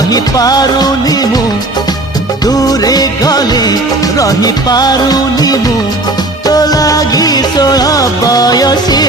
रही पारुनी मु दूरे गले रही पारुनी मु तो लागी 16 बयसी